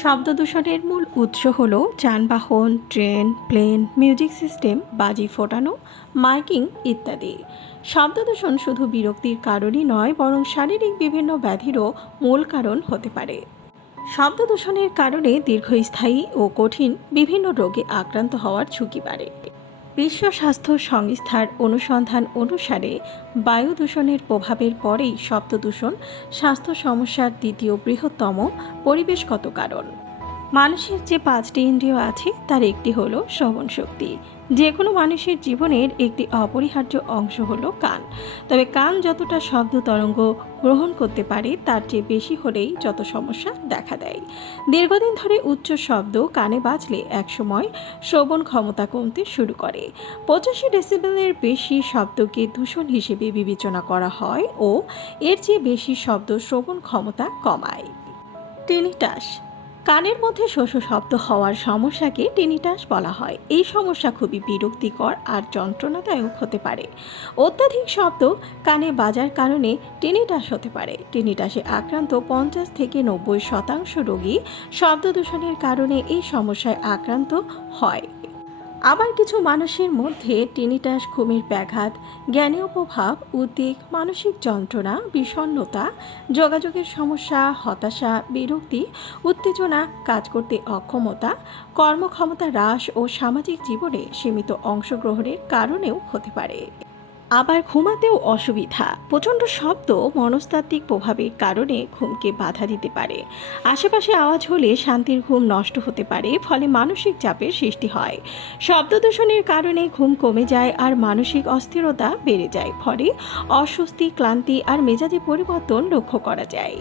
শব্দ দূষণের মূল উৎস হল যানবাহন, ট্রেন, প্লেন, মিউজিক সিস্টেম, বাজি ফোটানো, মাইকিং ইত্যাদি। শব্দ দূষণ শুধু বিরক্তির কারণই নয়, বরং শারীরিক বিভিন্ন ব্যাধিরও মূল কারণ হতে পারে। শব্দ দূষণের কারণে দীর্ঘস্থায়ী ও কঠিন বিভিন্ন রোগে আক্রান্ত হওয়ার ঝুঁকি বাড়ে। বিশ্ব স্বাস্থ্য সংস্থার অনুসন্ধান অনুসারে বায়ু দূষণের প্রভাবের পরেই শব্দ দূষণ স্বাস্থ্য সমস্যার দ্বিতীয় বৃহত্তম পরিবেশগত কারণ। মানুষের যে পাঁচটি ইন্দ্রিয় আছে, তার একটি হলো শ্রবণ শক্তি। যে কোনো মানুষের জীবনের একটি অপরিহার্য অংশ হলো কান। তবে কান যতটা শব্দ তরঙ্গ গ্রহণ করতে পারে, তার চেয়ে বেশি হলেই যত সমস্যা দেখা দেয়। দীর্ঘদিন ধরে উচ্চ শব্দ কানে বাজলে একসময় শ্রবণ ক্ষমতা কমতে শুরু করে। পঁচাশি ডেসিবেলের বেশি শব্দকে দূষণ হিসেবে বিবেচনা করা হয় ও এর চেয়ে বেশি শব্দ শ্রবণ ক্ষমতা কমায়। টেনিটাস কানের মধ্যে শোষ শব্দ হওয়ার সমস্যাকে টেনিটাস বলা হয়। এই সমস্যা খুবই বিরক্তিকর আর যন্ত্রণাদায়ক হতে পারে। অত্যাধিক শব্দ কানে বাজার কারণে টেনিটাস হতে পারে। টেনিটাসে আক্রান্ত পঞ্চাশ থেকে নব্বই শতাংশ রোগী শব্দ দূষণের কারণে এই সমস্যায় আক্রান্ত হয়। আবার কিছু মানুষের মধ্যে টিনিটাস ঘুমের ব্যাঘাত জ্ঞানীয় প্রভাব উদ্বেগ, মানসিক যন্ত্রণা বিষণ্নতা যোগাযোগের সমস্যা, হতাশা, বিরক্তি, উত্তেজনা, কাজ করতে অক্ষমতা, কর্মক্ষমতা হ্রাস ও সামাজিক জীবনে সীমিত অংশগ্রহণের কারণেও হতে পারে। আবার ঘুমাতেও অসুবিধা। প্রচণ্ড শব্দ মনস্তাত্ত্বিক প্রভাবের কারণে ঘুমকে বাধা দিতে পারে। আশেপাশে আওয়াজ হলে শান্তির ঘুম নষ্ট হতে পারে, ফলে মানসিক চাপের সৃষ্টি হয়। শব্দ দূষণের কারণে ঘুম কমে যায় আর মানসিক অস্থিরতা বেড়ে যায়, ফলে অস্বস্তি, ক্লান্তি আর মেজাজে পরিবর্তন লক্ষ্য করা যায়।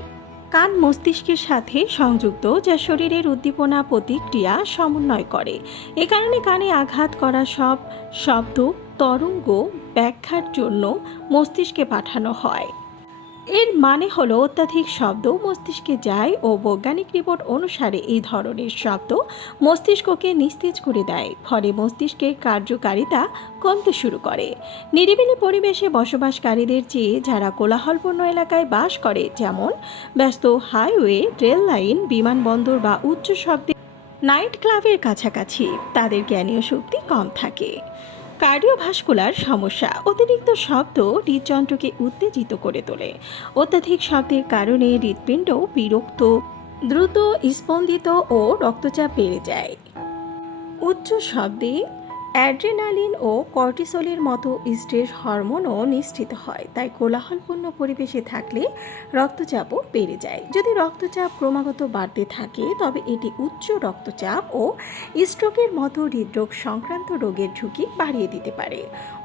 কান মস্তিষ্কের সাথে সংযুক্ত, যা শরীরের উদ্দীপনা প্রতিক্রিয়া সমন্বয় করে। এ কারণে কানে আঘাত করা সব শব্দ তরঙ্গ ব্যাখ্যার জন্য মস্তিষ্কে পাঠানো হয়। এর মানে হলো অত্যাধিক শব্দ মস্তিষ্কে যায় ও বৈজ্ঞানিক রিপোর্ট অনুসারে এই ধরনের শব্দ মস্তিষ্ককে নিস্তেজ করে দেয়। ফলে মস্তিষ্কের কার্যকারিতা কমতে শুরু করে। নিরিবিলি পরিবেশে বসবাসকারীদের চেয়ে যারা কোলাহলপূর্ণ এলাকায় বাস করে, যেমন ব্যস্ত হাইওয়ে, রেল লাইন, বিমানবন্দর বা উচ্চ শব্দে নাইট ক্লাবের কাছাকাছি, তাদের জ্ঞানীয় শক্তি কম থাকে। কার্ডিওভাস্কুলার সমস্যা। অতিরিক্ত শব্দ হৃদযন্ত্রকে উত্তেজিত করে তোলে। অত্যাধিক শব্দের কারণে হৃৎপিণ্ড বিরক্ত, দ্রুত স্পন্দিত ও রক্তচাপ বেড়ে যায়। উচ্চ শব্দে অ্যাড্রেনালিন ও কর্টিসলের মতো স্ট্রেস হরমোনও নিশ্চিত হয়, তাই কোলাহলপূর্ণ পরিবেশে থাকলে রক্তচাপও বেড়ে যায়। যদি রক্তচাপ ক্রমাগত বাড়তে থাকে, তবে এটি উচ্চ রক্তচাপ ও স্ট্রোকের মতো হৃদরোগ সংক্রান্ত রোগের ঝুঁকি বাড়িয়ে দিতে পারে।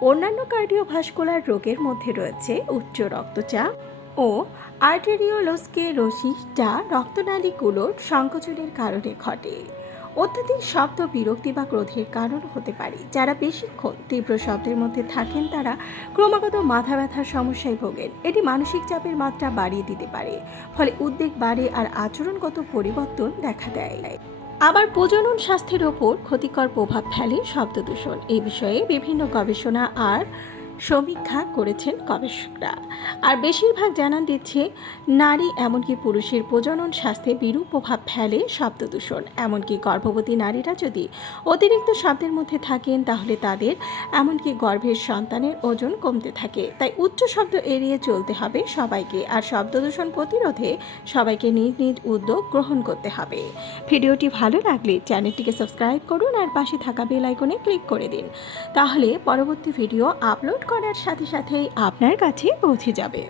অন্যান্য কার্ডিওভাস্কুলার রোগের মধ্যে রয়েছে উচ্চ রক্তচাপ ও আর্টেরিওলোস্কেরোসিস, যা রক্তনালীগুলোর সংকোচনের কারণে ঘটে। অত্যাধিক শব্দ, বিরক্তি বা ক্রোধের কারণ হতে পারে। যারা বেশিক্ষণ তীব্র শব্দের মধ্যে থাকেন, তারা ক্রমাগত মাথা ব্যথার সমস্যায় ভোগেন। এটি মানসিক চাপের মাত্রা বাড়িয়ে দিতে পারে, ফলে উদ্বেগ বাড়ে আর আচরণগত পরিবর্তন দেখা দেয়। আবার প্রজনন স্বাস্থ্যের ওপর ক্ষতিকর প্রভাব ফেলে শব্দ দূষণ। এই বিষয়ে বিভিন্ন গবেষণা আর সমীক্ষা করেছেন গবেষকরা। আর বেশিরভাগ জানান দিচ্ছে, নারী এমনকি পুরুষের প্রজনন স্বাস্থ্যে বিরূপ প্রভাব ফেলে শব্দ দূষণ। এমনকি গর্ভবতী নারীরা যদি অতিরিক্ত শব্দের মধ্যে থাকেন, তাহলে তাদের এমনকি গর্ভের সন্তানের ওজন কমতে থাকে। তাই উচ্চ শব্দ এড়িয়ে চলতে হবে সবাইকে। আর শব্দ দূষণ প্রতিরোধে সবাইকে নিজ নিজ উদ্যোগ গ্রহণ করতে হবে। ভিডিওটি ভালো লাগলে চ্যানেলটিকে সাবস্ক্রাইব করুন আর পাশে থাকা বেল আইকনে ক্লিক করে দিন। তাহলে পরবর্তী ভিডিও আপলোড করার সাথে সাথেই আপনার কাছে পৌঁছে যাবে।